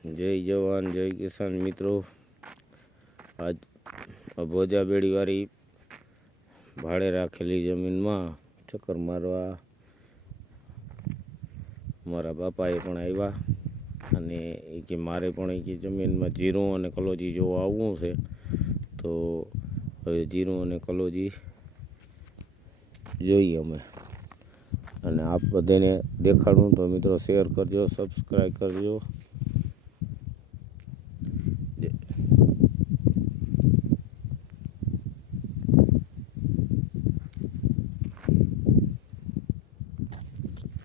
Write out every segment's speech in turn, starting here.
જય જવાન, જય કિસાન મિત્રો. આજ ભોજા બેડીવાળી ભાડે રાખેલી જમીનમાં ચક્કર મારવા મારા બાપાએ પણ આવ્યા અને એ કે મારે પણ એ કે જમીનમાં જીરું અને કલોજી જોવા આવવું છે. તો હવે જીરું અને કલોજી જોઈએ અમે. અને આપ બધાને દેખાડું તો મિત્રો શેર કરજો સબસ્ક્રાઈબ કરજો.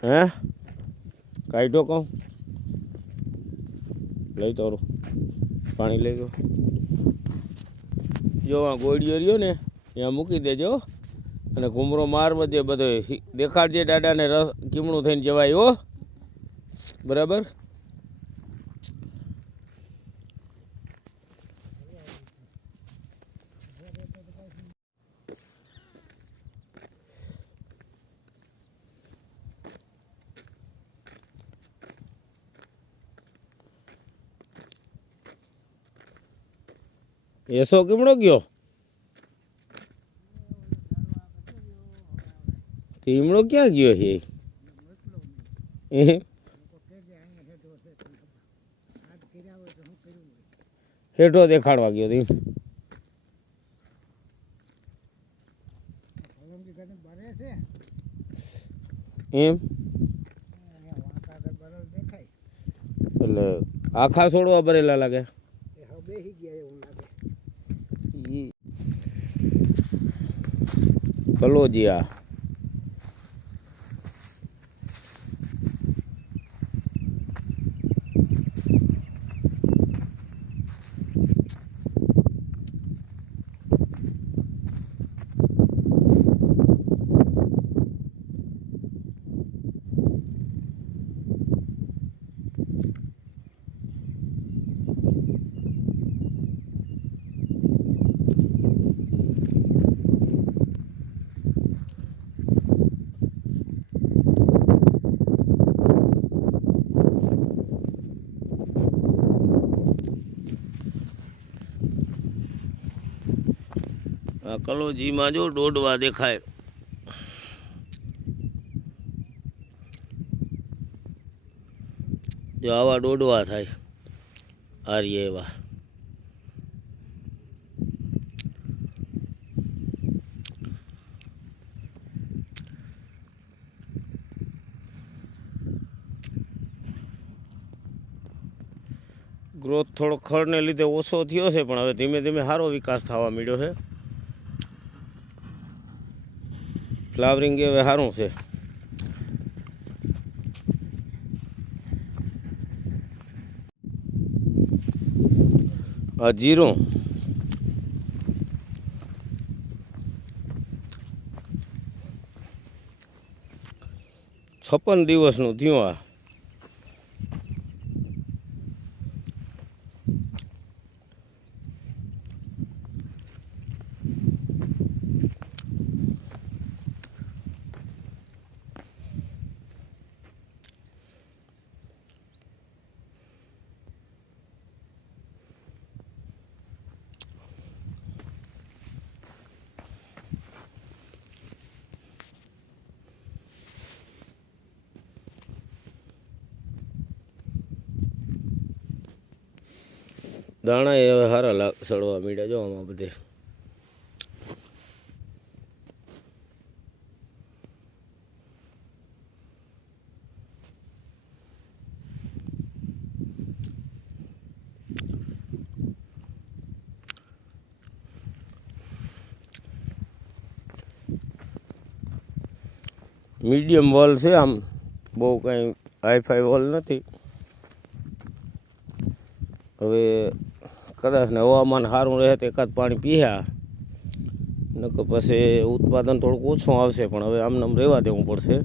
હે? કાઢો કહું. લઈ તારું પાણી લઈ ગયો જો આ ગોળીઓ રહ્યો ને, ત્યાં મૂકી દેજો અને ઘૂમરો માર બધે. બધો દેખાડજે દાદાને રસ, કીમણું થઈને જવાય હો. બરાબર? એસો કેમડો ગયો? તીમણો ક્યાં ગયો છે? હેઠો દેખાડવા ગયો તી. એમ? એટલે આખા છોડવા ભરેલા લાગે. કલોજીયા આ કલોજીમાં જો દોડવા દેખાય. જો આવા દોડવા થાય આર્ય એવા. ગ્રોથ થોડો ખડને લીધે ઓછો થયો છે, પણ હવે ધીમે ધીમે સારો વિકાસ થવા માંડ્યો છે. ફ્લાવરિંગ હવે સારું છે. આ જીરું. છપ્પન દિવસનું થયું આ. દાણા એ હવે સારા લાગ સડવા મીડ્યા જો આમાં બધે. મીડિયમ વોલ છે આમ, બહુ કાંઈ હાઈફાઈ વોલ નથી. હવે કદાચ ને હવામાન સારું રહે તો એકાદ પાણી પીયા નકર પછી ઉત્પાદન થોડુંક ઓછું આવશે, પણ હવે આમ રહેવા દેવું પડશે.